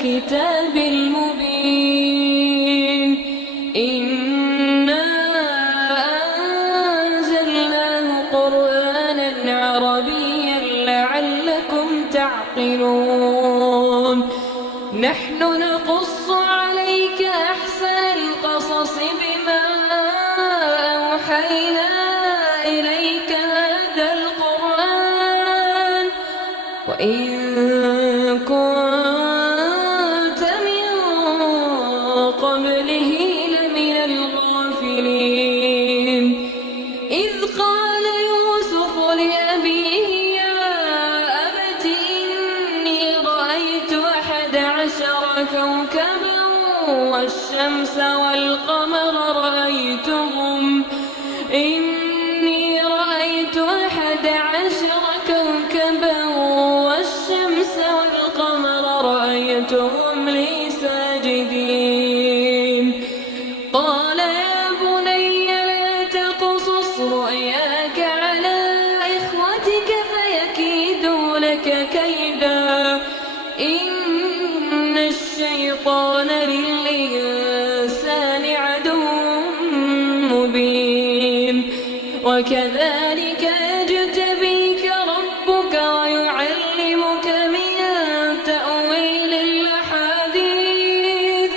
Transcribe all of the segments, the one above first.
الكتاب المبين إنا أنزلناه قرآنا عربيا لعلكم تعقلون نحن نقص عليك أحسن القصص بما أوحينا إليك هذا القرآن وإن كنت من قبله لمن الغافلين إذ قال يوسف لأبيه يا أبت إني رأيت 11 كوكبا والشمس والقمر إني رأيت 11 كوكبا والشمس والقمر رأيتهم لي ساجدين قال يا بني لا تقصص رؤياك على إخوتك فيكيدوا لك كيدا إن الشيطان للإنسان عدو مبين وكذلك يجتبيك ربك ويعلمك من تأويل الأحاديث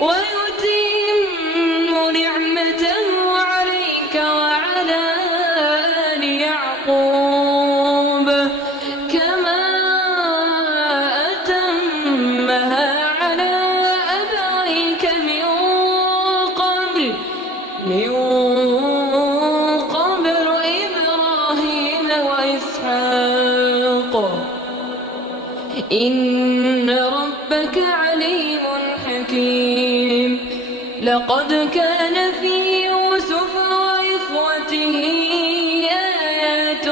ويتم نعمته عليك وعلى آل يعقوب كما أتمها على أبويك من قبل إبراهيم وإسحاق إن ربك عليم حكيم لقد كان في يوسف وإخوته آيات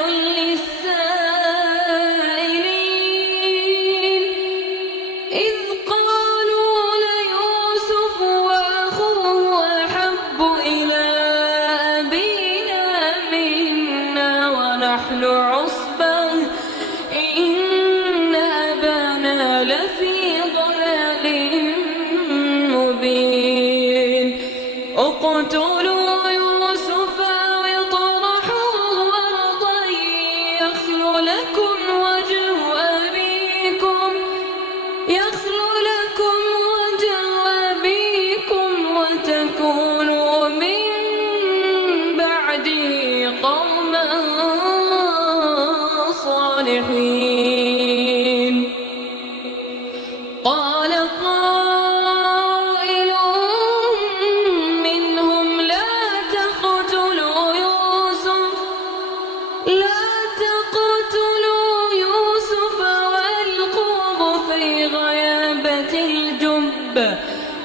للسائلين إذ قالوا ليوسف وأخوه أحب إلى أبينا منا ونحن عصبة إن أبانا لفي ضلال مبين اقتلوا يوسف أو اطرحوه أرضا يخل لكم وجه أبيكم وتكونوا من بعده قوما صالحين قال قائل منهم لا تقتلوا يوسف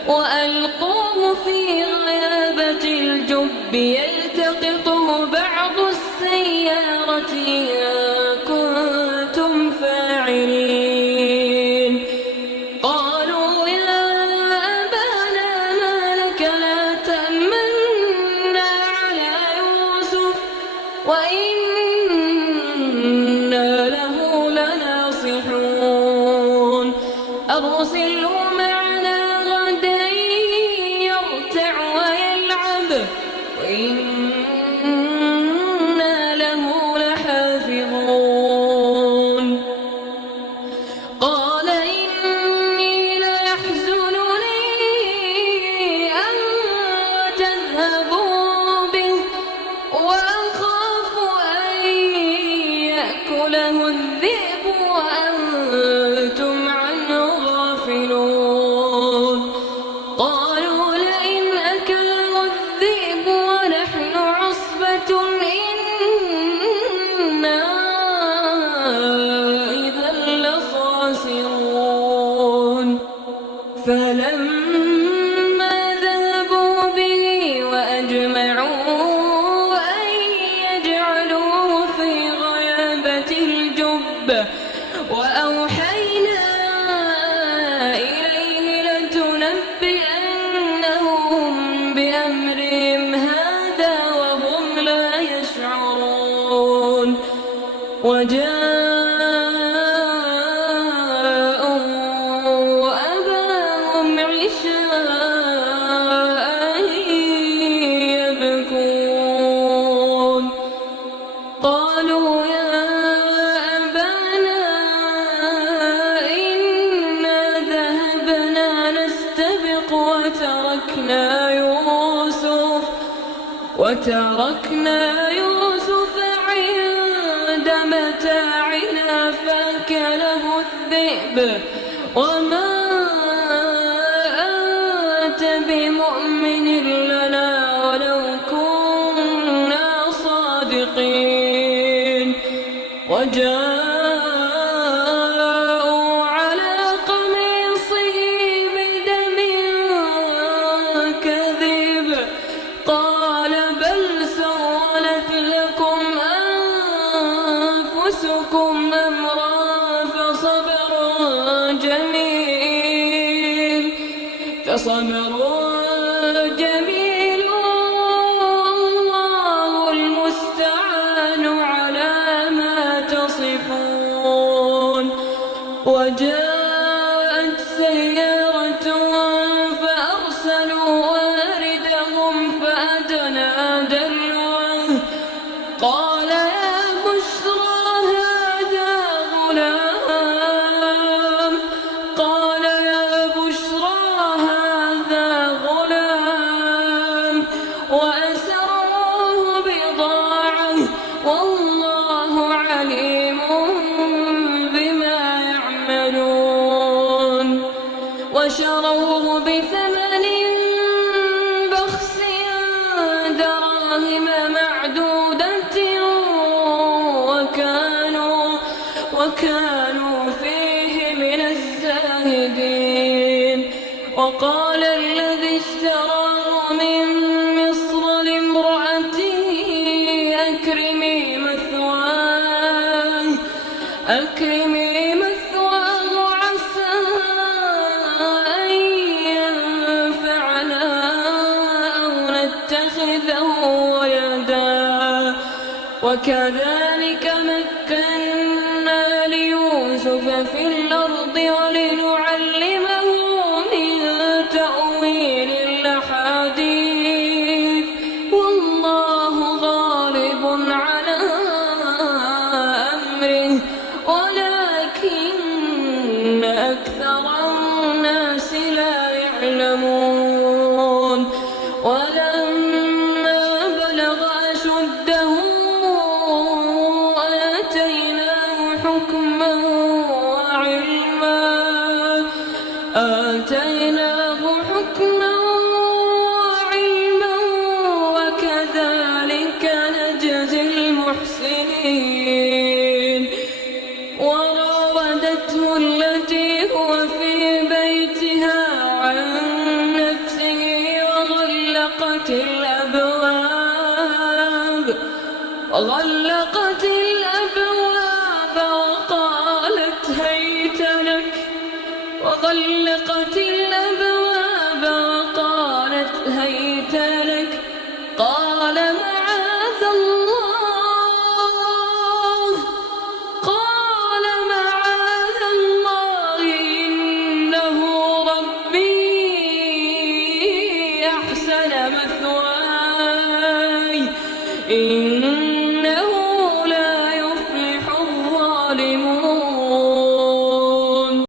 وألقوه في غيابة الجب يلتقطه بعض السيارة إن كنتم فاعلين قالوا يا أبانا ما لك لا تأمنا على يوسف وإنا له لناصحون أرسله معنا غدا يرتع ويلعب وإنا له لحافظون قال إني ليحزنني أن تذهبوا به وأخاف أن يأكله الذئب وأنتم عنه غافلون قالوا لئن أكله الذئب ونحن عصبة إنا إذا لخاسرون فلما ذهبوا به وأجمعوا أن يجعلوه في غيابة الجب وأوحينا إليه لتنبئنهم بأمرهم هذا وهم لا يشعرون وجاءوا قالوا يا أبانا إنا ذهبنا نستبق وتركنا يوسف عند متاعنا فأكله الذئب وما أنت بمؤمن لنا ولو كنا صادقين. وجاءوا على قميصه بدم كذب قال بل سولت لكم أنفسكم أمرا فصبر جميل والله المستعان على ما تصفون. وجاءت سيارة فأرسلوا واردهم فأدلى دلوه قال يا بشرى هذا غلام وأسروه بضاعة والله عليم بما يعملون. وشروه بثمن بخس دراهم معدودة وكانوا فيه من الزاهدين. وقال الذي اشتراه من مصر لامرأته أكرمي مثواه عسى أن ينفعنا أو نتخذه ولدا. وكذلك مكنا ليوسف في الأرض ولنعلمه من تأويل الأحاديث والله غالب على أمره ولكن أكثر الناس لا يعلمون. ولما بلغ أشده آتيناه حكما وعلما وكذلك نجزي المحسنين. وراودته التي هو في بيتها عن نفسه وغلقت الأبواب وقالت هيت لك قال معاذ الله إنه ربي أحسن مثواي